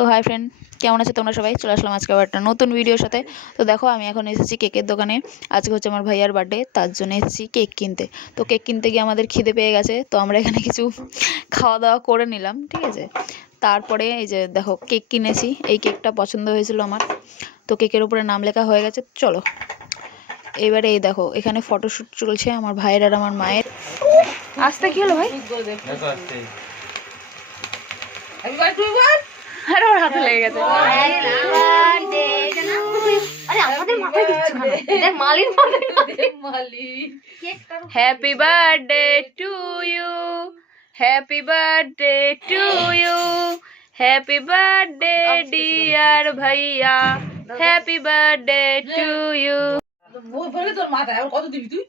তো hi friend, কেমন আছো তোমরা সবাই? চলে আসলাম আজকে আবার একটা নতুন ভিডিওর সাথে। তো দেখো আমি এখন এসেছি কেকের দোকানে। আজকে হচ্ছে আমার ভাইয়ার বার্থডে, তার জন্য এসেছি কেক কিনতে। তো কেক কিনতে গিয়ে আমাদের খিদে পেয়ে গেছে, তো আমরা এখানে কিছু খাওয়া দাওয়া করে নিলাম, ঠিক আছে। তারপরে এই যে দেখো কেক কিনেছি, এই কেকটা পছন্দ হয়েছিল আমার, তো কেকের উপরে নাম লেখা হয়ে গেছে। চলো এবারে এই দেখো এখানে ফটোশ্যুট চলছে আমার ভাইয়ের আর আমার মায়ের। আসতে কি হলো ভাই? আরে ওর হাতে লেগে গেছে। Happy birthday to you, happy birthday to you, happy birthday dear ভাইয়া, হ্যাপি বার্থডে টু ইউ। তোর মাথায় কত দিবি তুই?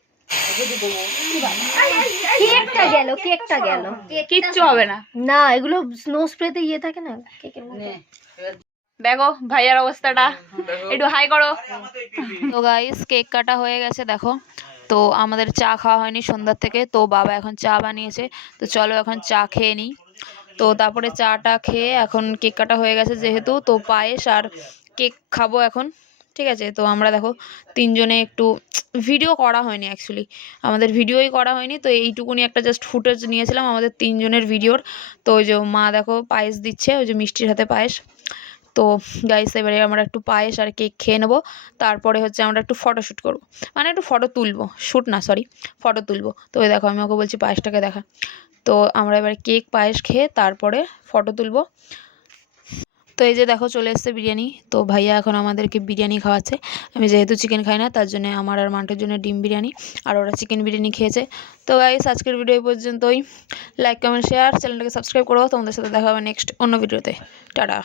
কেকটা গেল, কেকটা গেল, কিচ্ছু হবে না। না এগুলো স্নো স্প্রেতে ইয়ে থাকে না কেকের মধ্যে। দেখো ভাইয়ার অবস্থাটা, একটু হাই করো। তো গাইস কেক কাটা হয়ে গেছে দেখো। তো আমাদের চা খাওয়া হয়নি সন্ধ্যার থেকে, তো বাবা এখন চা বানিয়েছে, তো চলো এখন চা খেয়ে নিই। তো তারপরে চাটা খেয়ে এখন কেক কাটা হয়ে গেছে যেহেতু, তো পায়েস আর কেক খাবো এখন, ঠিক আছে। তো আমরা দেখো তিনজনে একটু ভিডিও করা হয়নি, অ্যাকচুয়ালি আমাদের ভিডিওই করা হয়নি, তো এইটুকুনি একটা জাস্ট ফুটেজ নিয়েছিলাম আমাদের তিনজনের ভিডিওর। তো ওই যে মা দেখো পায়েস দিচ্ছে, ওই যে মিষ্টির হাতে পায়েস। তো গাইস এবারে আমরা একটু পায়েস আর কেক খেয়ে নেবো, তারপরে হচ্ছে আমরা একটু ফটোশ্যুট করবো, মানে একটু ফটো তুলবো, শ্যুট না সরি, ফটো তুলবো। তো ওই দেখো আমি ওকে বলছি পায়েসটাকে দেখা। তো আমরা এবারে কেক পায়েস খেয়ে তারপরে ফটো তুলবো। তো এই যে দেখো চলে এসছে বিরিয়ানি, তো ভাইয়া এখন আমাদেরকে বিরিয়ানি খাওয়াচ্ছে। আমি যেহেতু চিকেন খাই না, তার জন্য আমার আর মান্টের জন্য ডিম বিরিয়ানি, আর ওরা চিকেন বিরিয়ানি খেয়েছে। তো গাইস আজকের ভিডিও এই পর্যন্তই। লাইক কমেন্ট শেয়ার, চ্যানেলটাকে সাবস্ক্রাইব করো। তোমাদের সাথে দেখা হবে নেক্সট অন্য ভিডিওতে। টাটা।